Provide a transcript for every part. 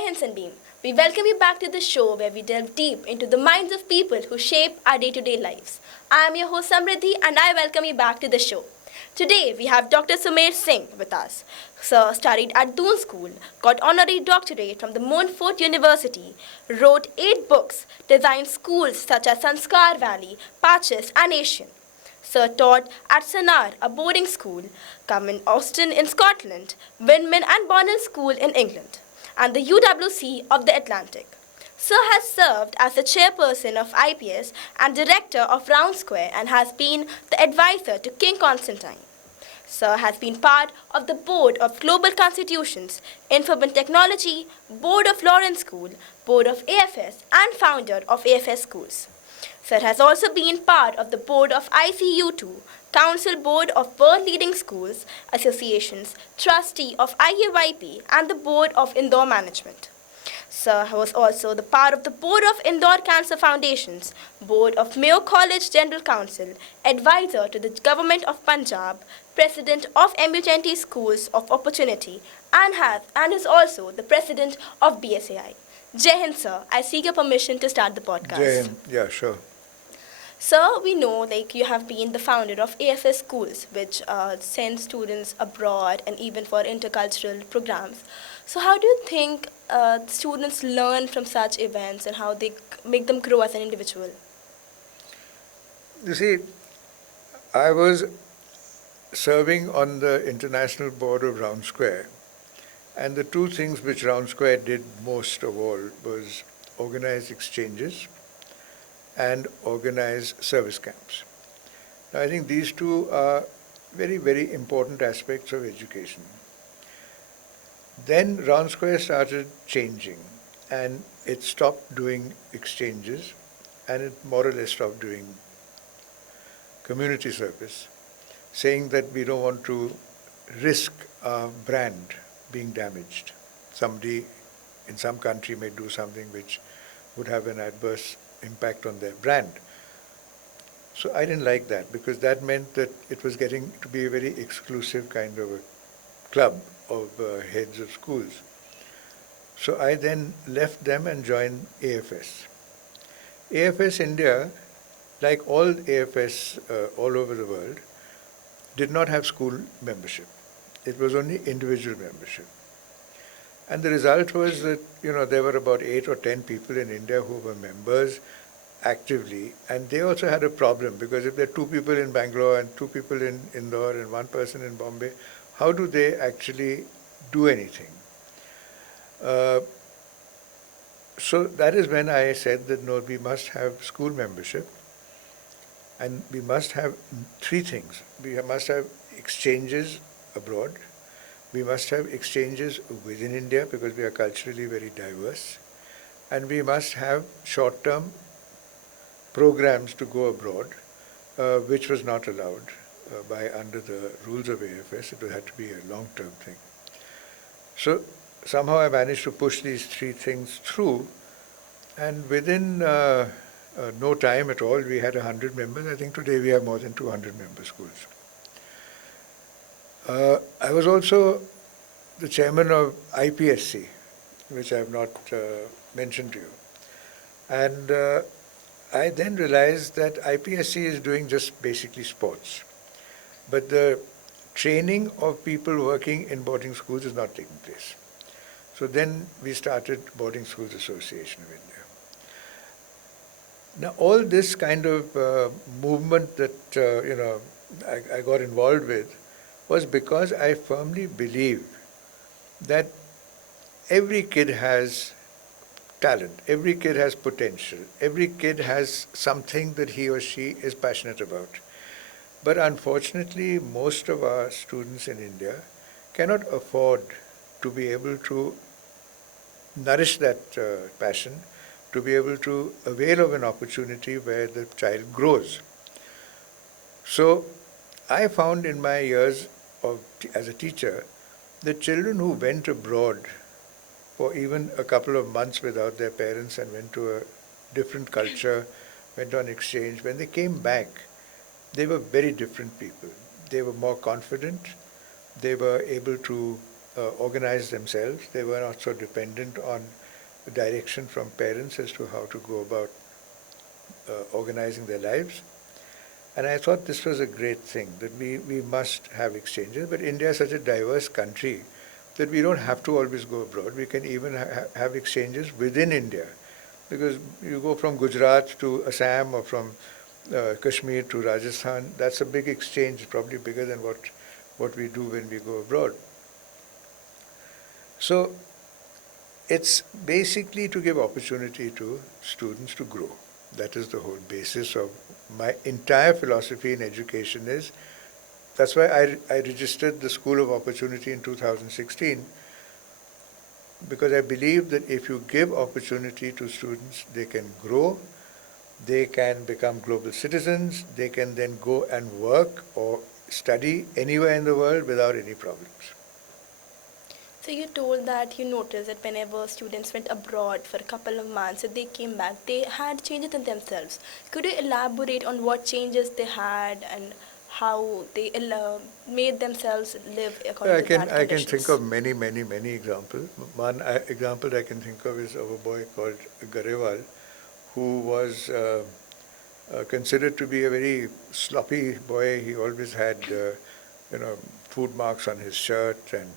Hind Sunbeam. We welcome you back to the show where we delve deep into the minds of people who shape our day-to-day lives. I am your host Samriddhi and I welcome you back to the show. Today we have Dr. Sumer Singh with us. Sir studied at Doon School, got honorary doctorate from the Montfort University, wrote 8 books, designed schools such as Sanskar Valley, Patches and Asian. Sir taught at Sanar, a boarding school, come in Austin in Scotland, Windman and Bonnell School in England, and the UWC of the Atlantic. Sir has served as the chairperson of IPS and director of Round Square and has been the advisor to King Constantine. Sir has been part of the board of Global Constitutions, Information Technology, board of Lawrence School, board of AFS, and founder of AFS Schools. Sir has also been part of the board of ICU2, Council Board of World Leading Schools Associations, trustee of IAYP, and the board of Indore Management. Sir was also the part of the board of Indore Cancer Foundations, board of Mayo College General Council, advisor to the government of Punjab, president of MU20 Schools of Opportunity, and is also the president of BSAI. Jai Hind, sir. I seek your permission to start the podcast. Jai Hind. Yeah, sure. Sir, we know you have been the founder of AFS Schools, which send students abroad and even for intercultural programs. So how do you think students learn from such events and how they make them grow as an individual? You see, I was serving on the international board of Round Square, and the two things which Round Square did most of all was organize exchanges and organize service camps. Now, I think these two are very, very important aspects of education. Then Round Square started changing, and it stopped doing exchanges, and it more or less stopped doing community service, saying that we don't want to risk our brand being damaged. Somebody in some country may do something which would have an adverse impact on their brand. So I didn't like that because that meant that it was getting to be a very exclusive kind of a club of heads of schools. So I then left them and joined AFS. AFS India, like all AFS all over the world, did not have school membership. It was only individual membership. And the result was that, there were about 8 or 10 people in India who were members actively, and they also had a problem because if there are 2 people in Bangalore and 2 people in Indore and 1 person in Bombay, how do they actually do anything? So that is when I said that no, we must have school membership, and we must have 3 things. We must have exchanges abroad. We must have exchanges within India because we are culturally very diverse. And we must have short-term programs to go abroad, which was not allowed under the rules of AFS. It had to be a long-term thing. So somehow I managed to push these 3 things through, and within no time at all, we had 100 members. I think today we have more than 200 member schools. I was also the chairman of IPSC, which I have not mentioned to you. And I then realized that IPSC is doing just basically sports. But the training of people working in boarding schools is not taking place. So then we started Boarding Schools Association of India. Now all this kind of movement that I got involved with was because I firmly believe that every kid has talent, every kid has potential, every kid has something that he or she is passionate about. But unfortunately, most of our students in India cannot afford to be able to nourish that passion, to be able to avail of an opportunity where the child grows. So I found in my years as a teacher that children who went abroad for even a couple of months without their parents and went to a different culture, went on exchange, when they came back, they were very different people. They were more confident. They were able to organize themselves. They were not so dependent on direction from parents as to how to go about organizing their lives. And I thought this was a great thing, that we must have exchanges. But India is such a diverse country that we don't have to always go abroad. We can even have exchanges within India. Because you go from Gujarat to Assam or from Kashmir to Rajasthan, that's a big exchange, probably bigger than what we do when we go abroad. So it's basically to give opportunity to students to grow. That is the whole basis of my entire philosophy in education is. That's why I registered the School of Opportunity in 2016, because I believe that if you give opportunity to students, they can grow, they can become global citizens, they can then go and work or study anywhere in the world without any problems. So you told that you noticed that whenever students went abroad for a couple of months and they came back, they had changes in themselves. Could you elaborate on what changes they had and how they made themselves live according to that I can think conditions? of many examples. One example I can think of is of a boy called Garewal, who was considered to be a very sloppy boy. He always had, food marks on his shirt, and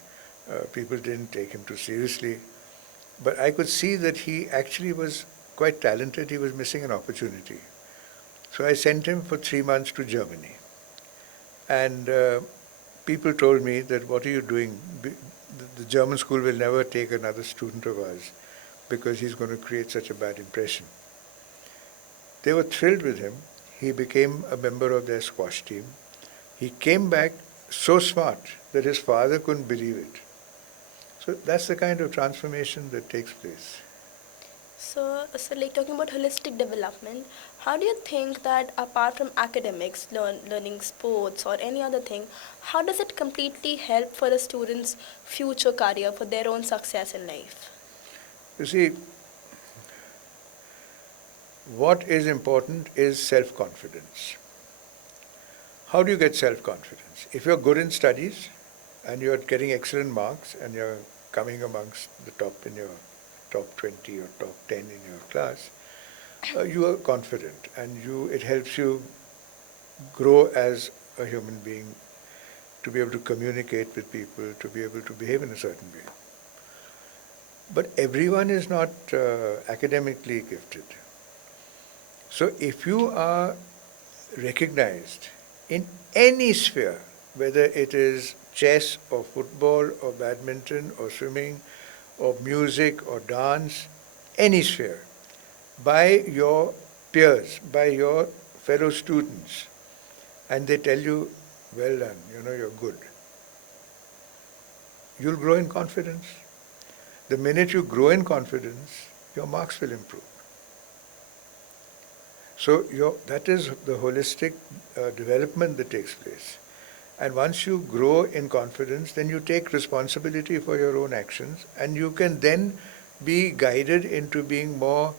people didn't take him too seriously. But I could see that he actually was quite talented. He was missing an opportunity. So I sent him for 3 months to Germany. And people told me that, what are you doing? The German school will never take another student of ours because he's going to create such a bad impression. They were thrilled with him. He became a member of their squash team. He came back so smart that his father couldn't believe it. So that's the kind of transformation that takes place. So, like talking about holistic development, how do you think that apart from academics, learning sports or any other thing, how does it completely help for a student's future career, for their own success in life? You see, what is important is self-confidence. How do you get self-confidence? If you're good in studies and you're getting excellent marks and you're coming amongst the top in your top 20 or top 10 in your class, you are confident, and it helps you grow as a human being, to be able to communicate with people, to be able to behave in a certain way. But everyone is not academically gifted. So if you are recognized in any sphere, whether it is chess or football or badminton or swimming or music or dance, any sphere, by your peers, by your fellow students, and they tell you, well done, you're good, you'll grow in confidence. The minute you grow in confidence, your marks will improve. So that is the holistic development that takes place. And once you grow in confidence, then you take responsibility for your own actions, and you can then be guided into being more,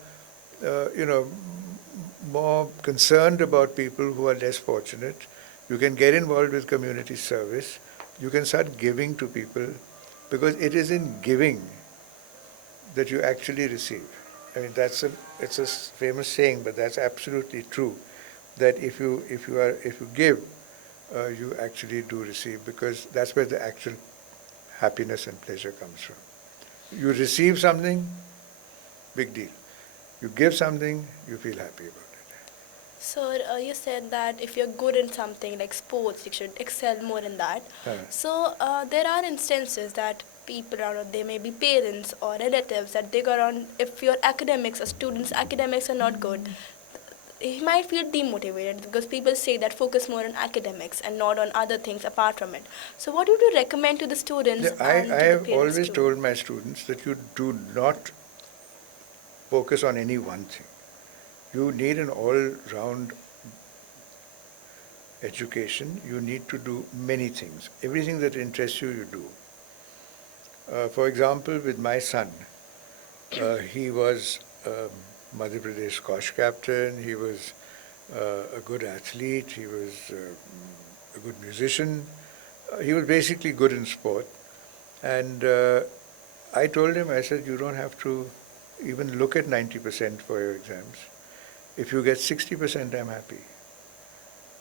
more concerned about people who are less fortunate. You can get involved with community service. You can start giving to people, because it is in giving that you actually receive. I mean, it's a famous saying, but that's absolutely true. That if you give, you actually do receive, because that's where the actual happiness and pleasure comes from. You receive something, big deal. You give something, you feel happy about it. So you said that if you're good in something like sports, you should excel more in that. So there are instances that people around, they may be parents or relatives, that they go around, if your academics or students' academics are not good, he might feel demotivated, because people say that focus more on academics and not on other things apart from it. So what would you recommend to the students I and to the have parents always too? told my students that you do not focus on any one thing. You need an all-round education. You need to do many things. Everything that interests you, you do. For example, with my son, he was Madhya Pradesh squash captain. He was a good athlete. He was a good musician. He was basically good in sport. And I told him, I said, you don't have to even look at 90% for your exams. If you get 60%, I'm happy.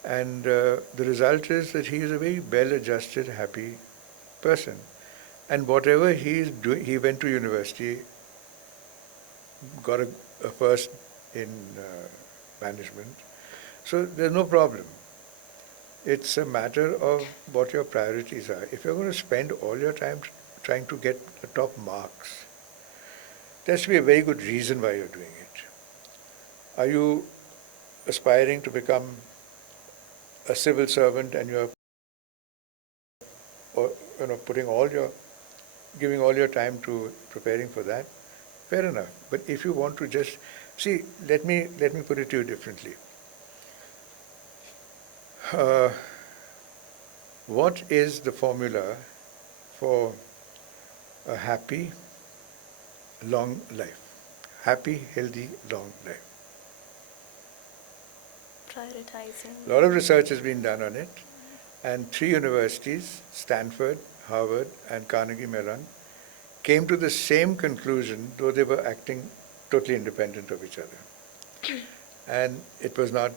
And the result is that he is a very well-adjusted, happy person. And whatever he is doing, he went to university, got a first in management. So there's no problem. It's a matter of what your priorities are. If you're going to spend all your time trying to get the top marks, there has to be a very good reason why you're doing it. Are you aspiring to become a civil servant and you're putting giving all your time to preparing for that? Fair enough. But if you want to just see, let me put it to you differently. What is the formula for a happy, long life? Happy, healthy, long life. Prioritizing. A lot of research has been done on it, and 3 universities, Stanford, Harvard, and Carnegie Mellon, came to the same conclusion, though they were acting totally independent of each other. And it was not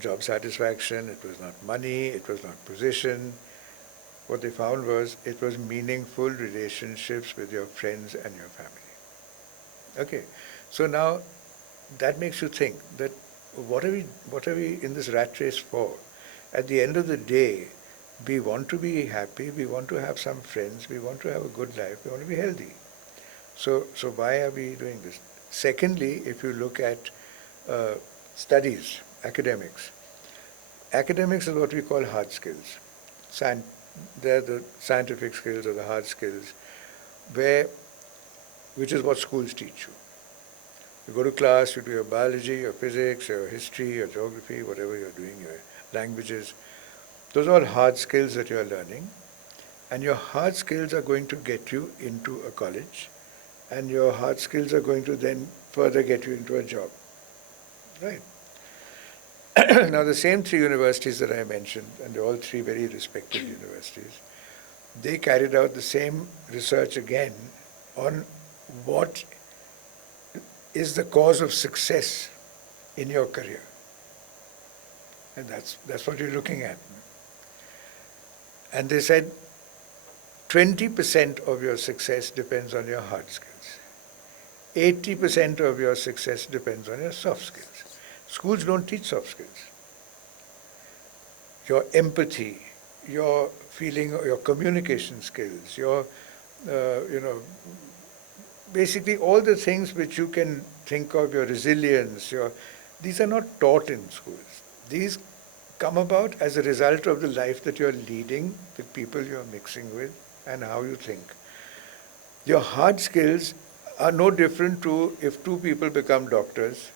job satisfaction, it was not money, it was not position. What they found was it was meaningful relationships with your friends and your family. Okay, so now that makes you think that what are we in this rat race for? At the end of the day, we want to be happy, we want to have some friends, we want to have a good life, we want to be healthy. So why are we doing this? Secondly, if you look at studies, academics is what we call hard skills. They're the scientific skills or the hard skills, which is what schools teach you. You go to class, you do your biology, your physics, your history, your geography, whatever you're doing, your languages. Those are all hard skills that you're learning. And your hard skills are going to get you into a college. And your hard skills are going to then further get you into a job. Right? Now, the same 3 universities that I mentioned, and they're all 3 very respected universities, they carried out the same research again on what is the cause of success in your career. And that's what you're looking at. And they said 20% of your success depends on your hard skills. 80% of your success depends on your soft skills. Schools don't teach soft skills. Your empathy, your feeling, your communication skills, your, basically all the things which you can think of, your resilience, these are not taught in schools. These come about as a result of the life that you're leading, the people you're mixing with, and how you think. Your hard skills are no different to if 2 people become doctors.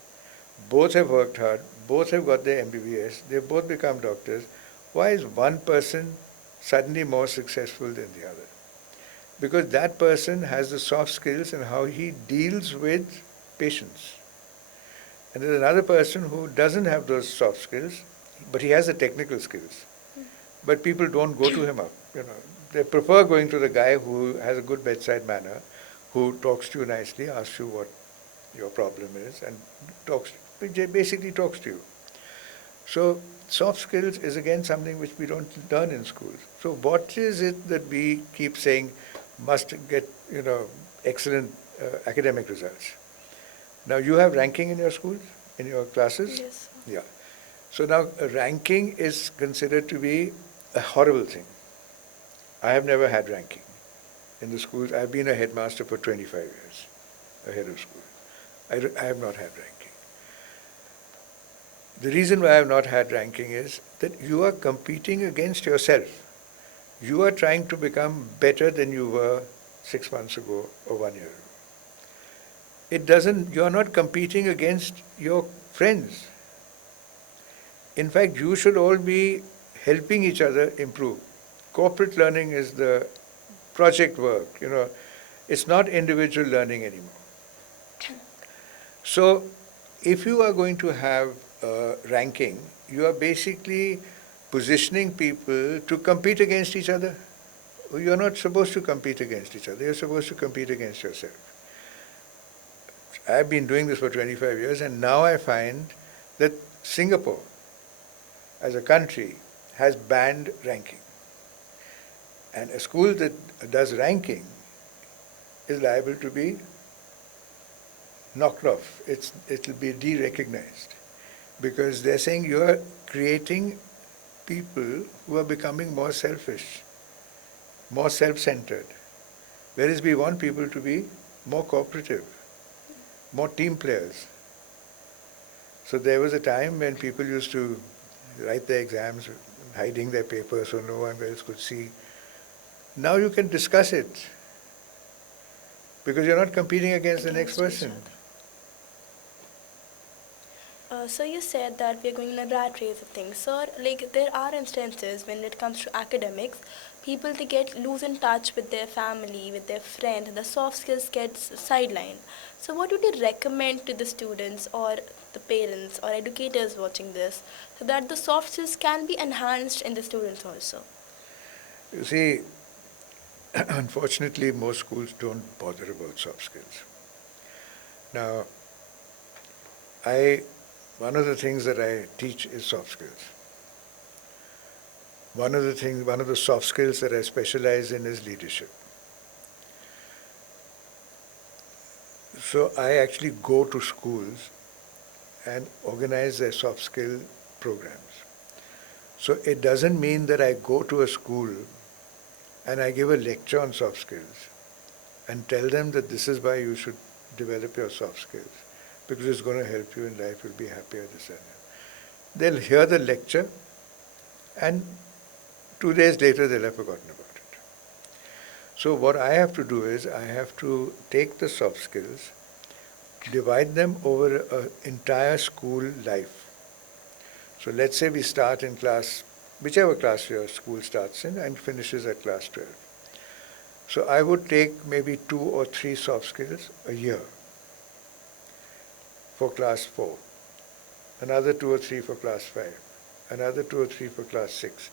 Both have worked hard, both have got their MBBS, they've both become doctors. Why is one person suddenly more successful than the other? Because that person has the soft skills and how he deals with patients. And there's another person who doesn't have those soft skills, but he has the technical skills. But people don't go to him up. They prefer going to the guy who has a good bedside manner, who talks to you nicely, asks you what your problem is, and basically talks to you. So soft skills is again something which we don't learn in schools. So what is it that we keep saying must get excellent academic results? Now you have ranking in your schools, in your classes? Yes. Yeah. So now ranking is considered to be a horrible thing. I have never had ranking in the schools. I've been a headmaster for 25 years, a head of school. I have not had ranking. The reason why I have not had ranking is that you are competing against yourself. You are trying to become better than you were 6 months ago or 1 year ago. You are not competing against your friends. In fact, you should all be helping each other improve. Corporate learning is the project work, it's not individual learning anymore. So, if you are going to have ranking, you are basically positioning people to compete against each other. you're not supposed to compete against each other. You're supposed to compete against yourself. I've been doing this for 25 years, and now I find that Singapore, as a country, has banned ranking. And a school that does ranking is liable to be knocked off. It'll be de-recognized because they're saying you're creating people who are becoming more selfish, more self-centered, whereas we want people to be more cooperative, more team players. So there was a time when people used to write their exams hiding their papers so no one else could see. Now you can discuss it because you're not competing against the next person. So you said that we're going in a rat race of things. So like there are instances when it comes to academics, people they lose in touch with their family, with their friend, and the soft skills gets sidelined. So what would you recommend to the students or the parents or educators watching this so that the soft skills can be enhanced in the students also? You see, unfortunately, most schools don't bother about soft skills. Now, one of the things that I teach is soft skills. One of the soft skills that I specialize in is leadership. So I actually go to schools and organize their soft skill programs. So it doesn't mean that I go to a school and I give a lecture on soft skills and tell them that this is why you should develop your soft skills because it's going to help you in life, you'll be happier, this and that. They'll hear the lecture and 2 days later they'll have forgotten about it. So what I have to do is I have to take the soft skills, divide them over an entire school life. So let's say we start in class, whichever class your school starts in and finishes at class 12. So I would take maybe 2 or 3 soft skills a year for class 4, another 2 or 3 for class 5, another 2 or 3 for class 6.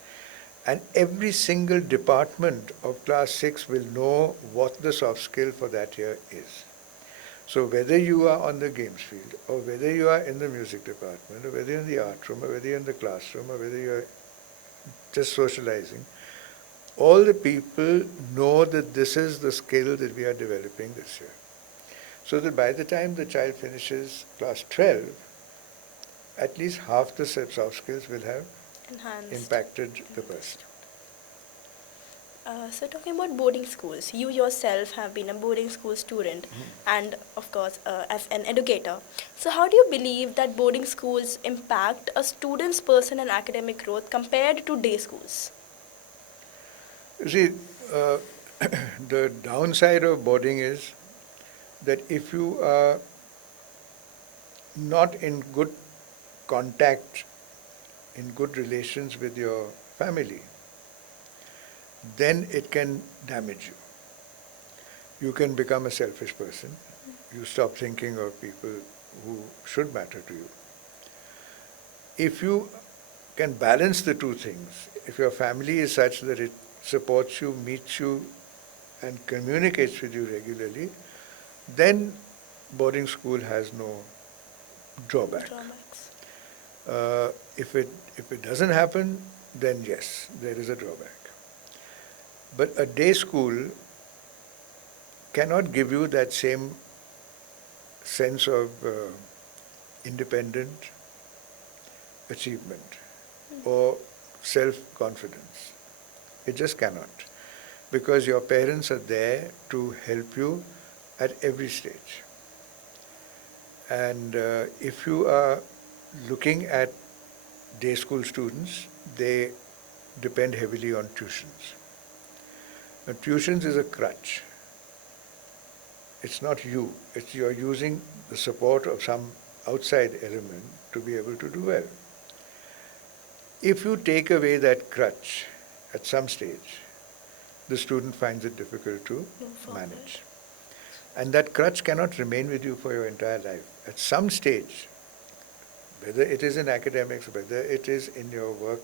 And every single department of class 6 will know what the soft skill for that year is. So whether you are on the games field, or whether you are in the music department, or whether you're in the art room, or whether you're in the classroom, or whether you're just socializing, all the people know that this is the skill that we are developing this year. So that by the time the child finishes class 12, at least half the soft skills will have impacted the person. So talking about boarding schools, you yourself have been a boarding school student and of course as an educator. So how do you believe that boarding schools impact a student's personal and academic growth compared to day schools? You see, the downside of boarding is that if you are not in good contact, in good relations with your family, then it can damage you. You can become a selfish person. You stop thinking of people who should matter to you. If you can balance the two things, if your family is such that it supports you, meets you, and communicates with you regularly, then boarding school has no drawback. If it doesn't happen, then yes, there is a drawback. But a day school cannot give you that same sense of independent achievement or self-confidence. It just cannot. Because your parents are there to help you at every stage. And if you are looking at day school students, they depend heavily on tuitions. Now, tuitions is a crutch. It's not you. You're using the support of some outside element to be able to do well. If you take away that crutch at some stage, the student finds it difficult to manage. And that crutch cannot remain with you for your entire life. At some stage, whether it is in academics, whether it is in your work,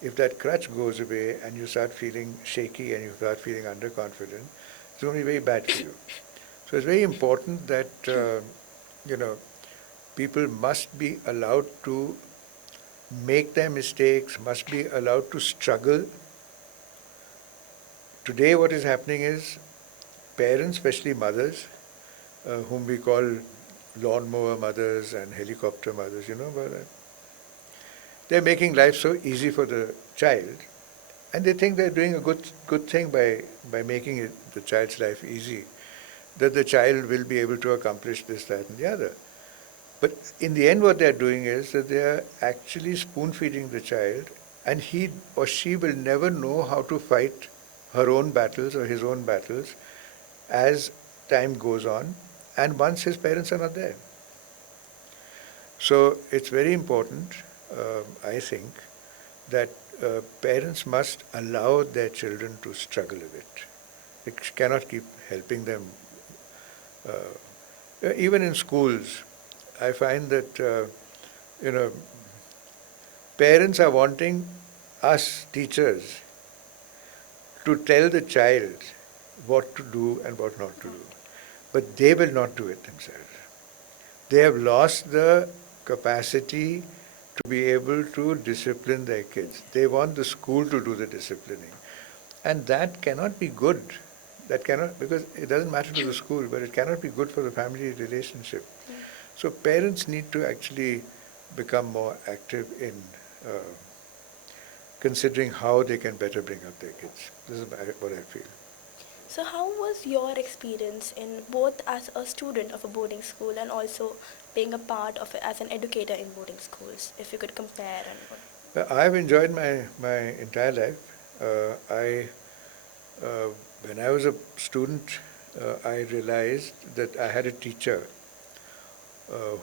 If that crutch goes away and you start feeling shaky and you start feeling underconfident, it's going to be very bad for you. So it's very important that, you know, people must be allowed to make their mistakes, must be allowed to struggle. Today what is happening is parents, especially mothers, whom we call lawnmower mothers and helicopter mothers, you know about that? They're making life so easy for the child, and they think they're doing a good thing by making the child's life easy, that the child will be able to accomplish this, that, and the other. But in the end, what they're doing is that they are actually spoon feeding the child, and he or she will never know how to fight her own battles or his own battles as time goes on, and once his parents are not there. So it's very important, I think, that parents must allow their children to struggle a bit. They cannot keep helping them. Even in schools, I find that, you know, parents are wanting us, teachers, to tell the child what to do and what not to do. But they will not do it themselves. They have lost the capacity to be able to discipline their kids. They want the school to do the disciplining. And that cannot be good. That cannot, because it doesn't matter to the school, but it cannot be good for the family relationship. So parents need to actually become more active in considering how they can better bring up their kids. This is what I feel. So how was your experience in both as a student of a boarding school and also being a part of it as an educator in boarding schools, if you could compare? And I've enjoyed my entire life. When I was a student, I realized that I had a teacher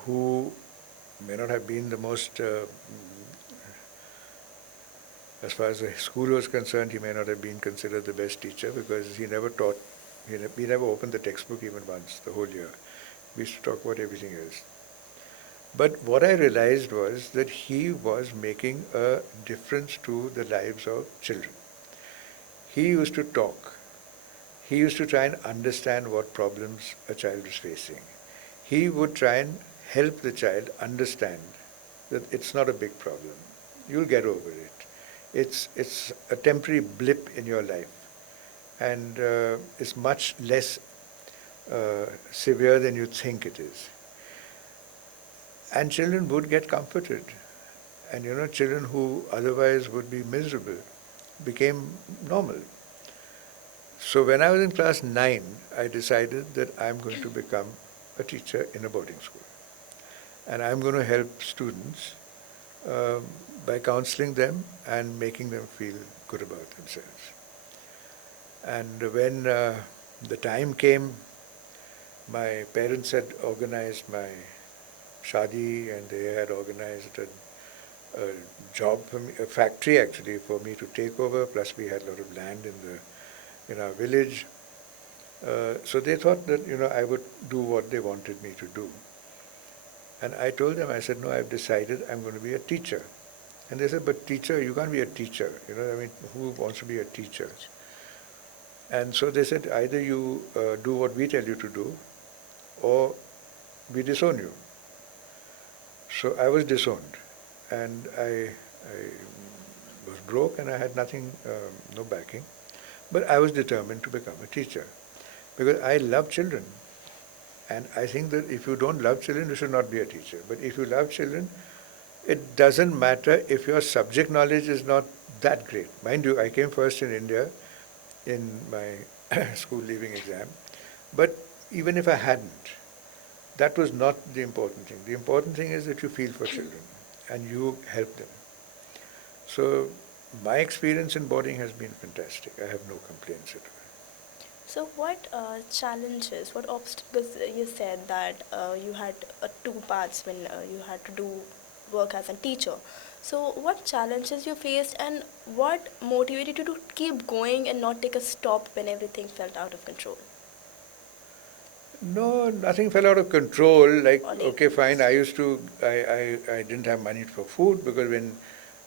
who may not have been the most, as far as the school was concerned, he may not have been considered the best teacher because he never taught, he never opened the textbook even once the whole year. We used to talk about everything else. But what I realized was that he was making a difference to the lives of children. He used to talk. He used to try and understand what problems a child was facing. He would try and help the child understand that it's not a big problem. You'll get over it. It's a temporary blip in your life, and it's much less severe than you think it is. And children would get comforted. And children who otherwise would be miserable became normal. So when I was in class 9, I decided that I'm going to become a teacher in a boarding school. And I'm going to help students by counseling them and making them feel good about themselves. And when the time came, my parents had organized my shadi, and they had organized a job for me, a factory actually for me to take over, plus we had a lot of land in our village. So they thought that I would do what they wanted me to do. And I told them, I said, no, I've decided I'm going to be a teacher. And they said, but teacher, you can't be a teacher. Who wants to be a teacher? And so they said, either you do what we tell you to do, or we disown you. So I was disowned, and I was broke, and I had nothing, no backing. But I was determined to become a teacher, because I love children. And I think that if you don't love children, you should not be a teacher. But if you love children, it doesn't matter if your subject knowledge is not that great. Mind you, I came first in India in my school leaving exam. But even if I hadn't, that was not the important thing. The important thing is that you feel for children and you help them. So my experience in boarding has been fantastic. I have no complaints at all. so what challenges, what obstacles, you said that you had two paths when you had to do work as a teacher. So what challenges you faced and what motivated you to keep going and not take a stop when everything felt out of control? No, nothing fell out of control. Like, Or okay, fine. I didn't have money for food because when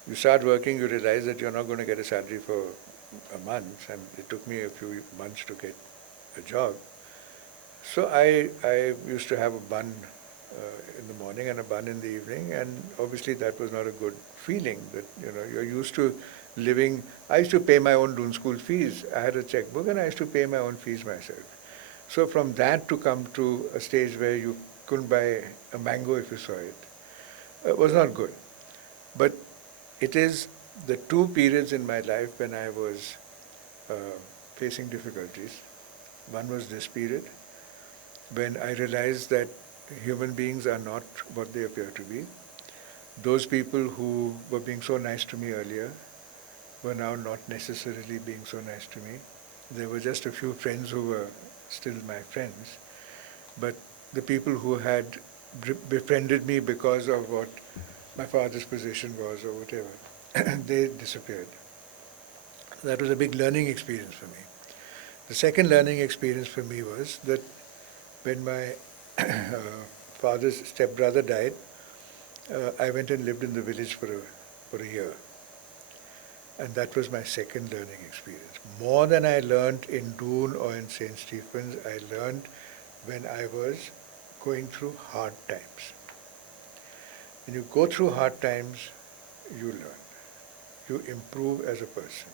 You start working, you realize that you're not going to get a salary for a month, and it took me a few months to get a job. So I used to have a bun in the morning and a bun in the evening, and obviously that was not a good feeling that, you're used to living. I used to pay my own Doon school fees. I had a checkbook and I used to pay my own fees myself. So from that to come to a stage where you couldn't buy a mango if you saw it, was not good. But it is the two periods in my life when I was uh, facing difficulties. One was this period when I realized that human beings are not what they appear to be. Those people who were being so nice to me earlier were now not necessarily being so nice to me. There were just a few friends who were still my friends, but the people who had befriended me because of what my father's position was or whatever, they disappeared. That was a big learning experience for me. The second learning experience for me was that when my father's stepbrother died, I went and lived in the village for a year. And that was my second learning experience. More than I learned in Doon or in St. Stephen's, I learned when I was going through hard times. When you go through hard times, you learn. You improve as a person.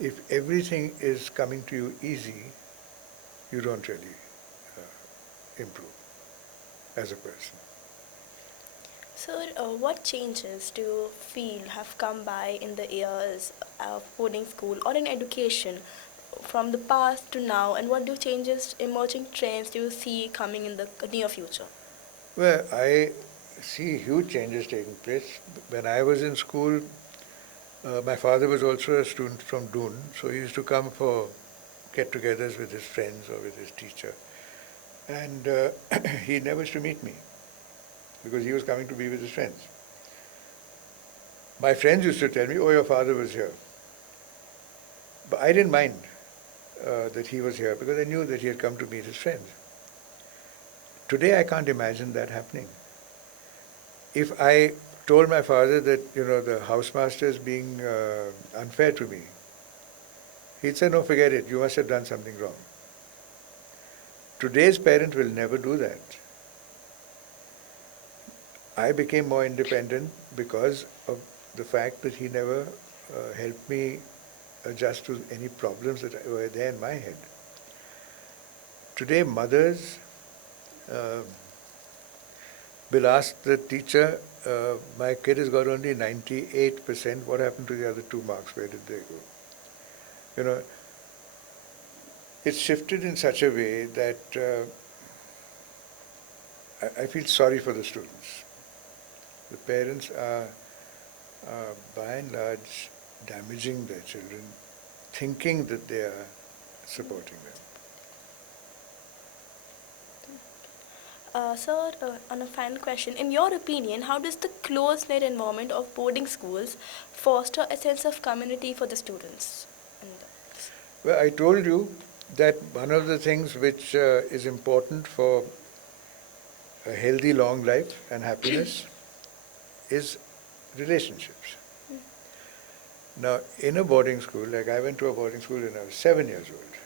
If everything is coming to you easy, you don't really improve as a person. Sir, what changes do you feel have come by in the years of boarding school or in education from the past to now, and what do changes, emerging trends do you see coming in the near future? Well, I see huge changes taking place. When I was in school, my father was also a student from Doon, so he used to come for get-togethers with his friends or with his teacher. And he never used to meet me because he was coming to be with his friends. My friends used to tell me, oh, your father was here. But I didn't mind that he was here because I knew that he had come to meet his friends. Today I can't imagine that happening. If I told my father that, the housemaster is being unfair to me, he'd say, no, forget it, you must have done something wrong. Today's parent will never do that. I became more independent because of the fact that he never helped me adjust to any problems that were there in my head. Today, mothers will ask the teacher, my kid has got only 98%, what happened to the other 2 marks, where did they go? It's shifted in such a way that I feel sorry for the students. The parents are by and large damaging their children, thinking that they are supporting them. Sir, on a final question, in your opinion, how does the close-knit environment of boarding schools foster a sense of community for the students? Well, I told you that one of the things which is important for a healthy long life and happiness is relationships. Now, in a boarding school, like I went to a boarding school when I was 7 years old.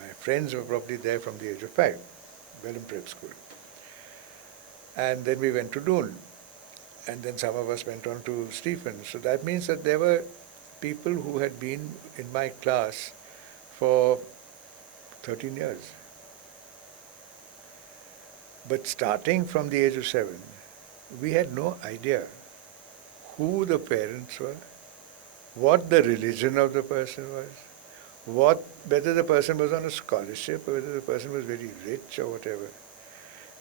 My friends were probably there from the age of 5, Welham Prep School. And then we went to Doon. And then some of us went on to Stephen. So that means that there were people who had been in my class for 13 years. But starting from the age of 7, we had no idea who the parents were, what the religion of the person was, whether the person was on a scholarship or whether the person was very rich or whatever.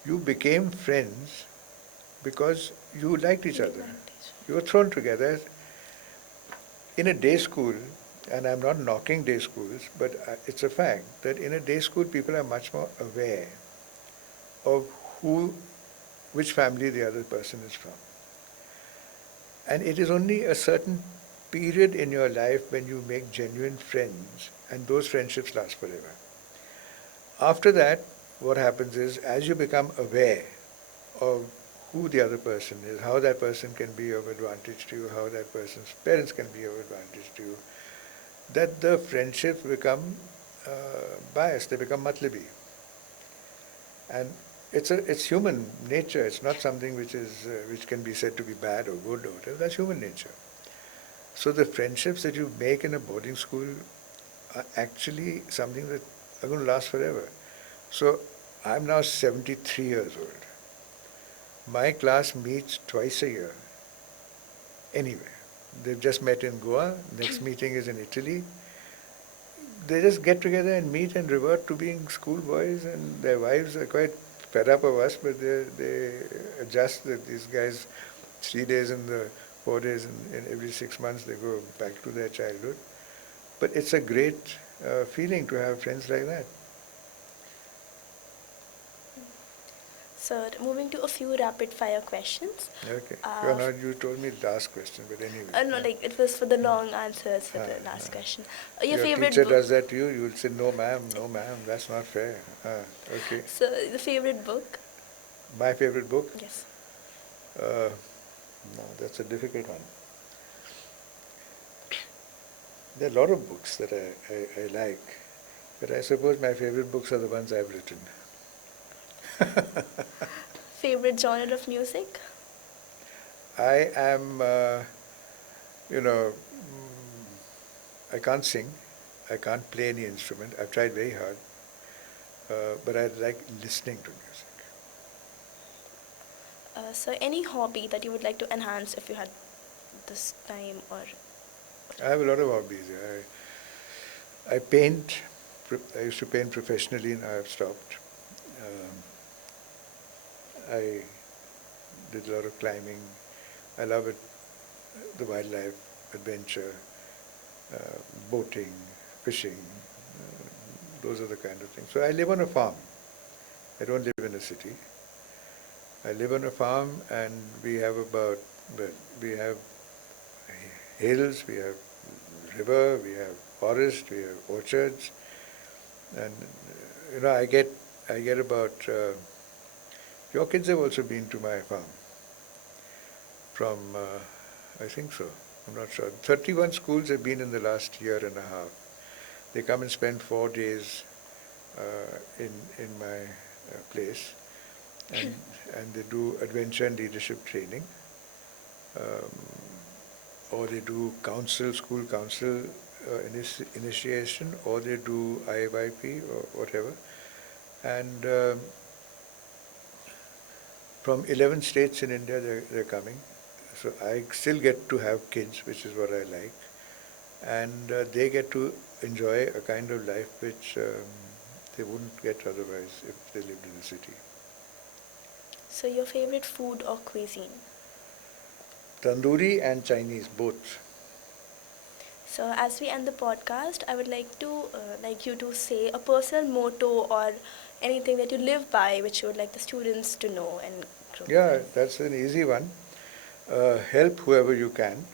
You became friends because you liked each other. You were thrown together. In a day school, and I'm not knocking day schools, but it's a fact that in a day school people are much more aware of which family the other person is from. And it is only a certain period in your life when you make genuine friends, and those friendships last forever. After that, what happens is, as you become aware of who the other person is, how that person can be of advantage to you, how that person's parents can be of advantage to you, that the friendships become biased, they become matlabi. And it's human nature. It's not something which can be said to be bad or good or whatever. That's human nature. So the friendships that you make in a boarding school are actually something that are going to last forever. So I'm now 73 years old. My class meets twice a year, anyway. They've just met in Goa. Next meeting is in Italy. They just get together and meet and revert to being schoolboys, and their wives are quite fed up of us, but they adjust that these guys, 3 days in the 4 days in every 6 months, they go back to their childhood. But it's a great feeling to have friends like that. So, moving to a few rapid fire questions. Okay. Uh, You told me the last question, but anyway. no, like it was for the long answers for the last question. Your favorite teacher book? does that to you, you will say, no ma'am, no ma'am, that's not fair. Okay. So, the favorite book? My favorite book? Yes. Uh, no, that's a difficult one. There are a lot of books that I like, but I suppose my favorite books are the ones I've written. Favorite genre of music? I am, I can't sing. I can't play any instrument. I've tried very hard. But I like listening to music. So, any hobby that you would like to enhance if you had this time or? I have a lot of hobbies. I paint. I used to paint professionally, and I've stopped. I did a lot of climbing. I love it, the wildlife, adventure, boating, fishing. Those are the kind of things. So I live on a farm. I don't live in a city. I live on a farm, and we have hills, we have river, we have forest, we have orchards, and I get about. Your kids have also been to my farm. From I think so. I'm not sure. 31 schools have been in the last year and a half. They come and spend 4 days in my place, and they do adventure and leadership training, or they do school council initiation, or they do IYP or whatever, and from 11 states in India they're coming. So I still get to have kids, which is what I like, and they get to enjoy a kind of life which they wouldn't get otherwise if they lived in the city. So, your favorite food or cuisine? Tandoori and Chinese, both. So, as we end the podcast, I would like you to say a personal motto or anything that you live by, which you would like the students to know and grow. Yeah, that's an easy one. Help whoever you can,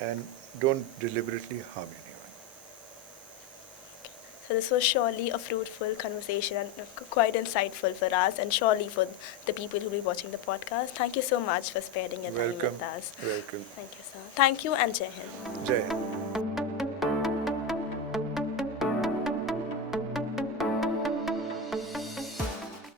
and don't deliberately harm anyone. So, this was surely a fruitful conversation and quite insightful for us, and surely for the people who will be watching the podcast. Thank you so much for sparing your time with us. Welcome. Thank you, sir. Thank you, and Jai Hind. Jai Hind.